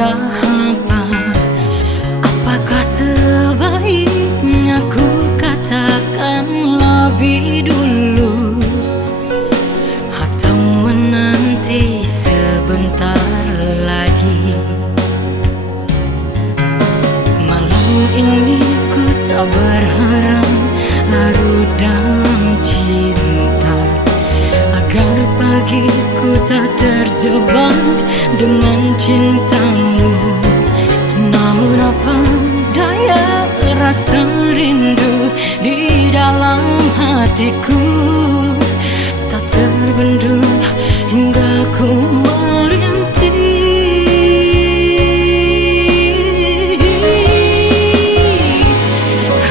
sahabat, apakah sebaiknya ku katakan lebih dulu, atau menanti sebentar lagi? Malam ini ku tak berharap larut dalam cinta, agar pagiku tak terjebak dengan cintamu. Namun apa daya, rasa rindu di dalam hatiku tak terbendung hingga ku merintih.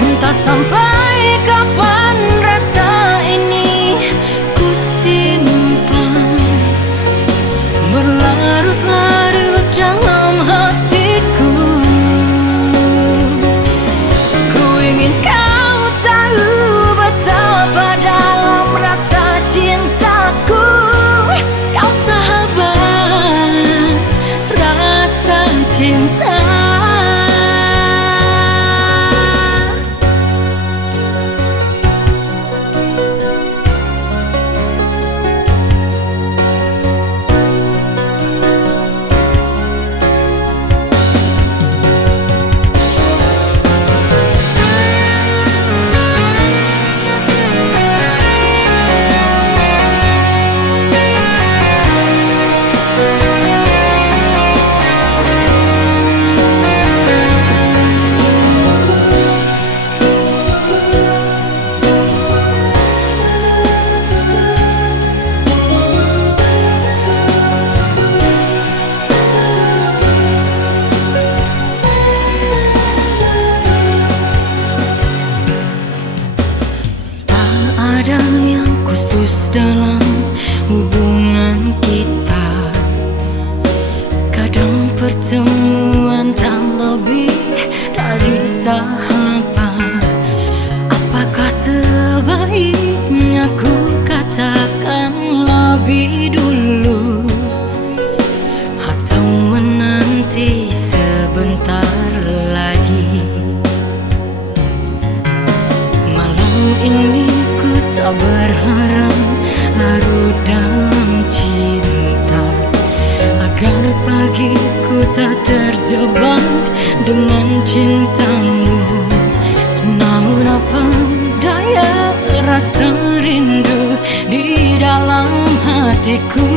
Entah sampai kapan rasa ini ku simpan, berlarut-larut dalam hatiku. Ku ingin kau tahu betapa dalam rasa cintaku. Kau sahabat, rasa cinta. Ada yang khusus dalam hubungan kita, kadang pertemuan tak lebih dari sahabat. Apakah sebaiknya ku katakan lebih dulu, atau menanti sebentar lagi? Malam ini tak berharap larut dalam cinta, agar pagiku tak terjebak dengan cintamu. Namun apa daya, rasa rindu di dalam hatiku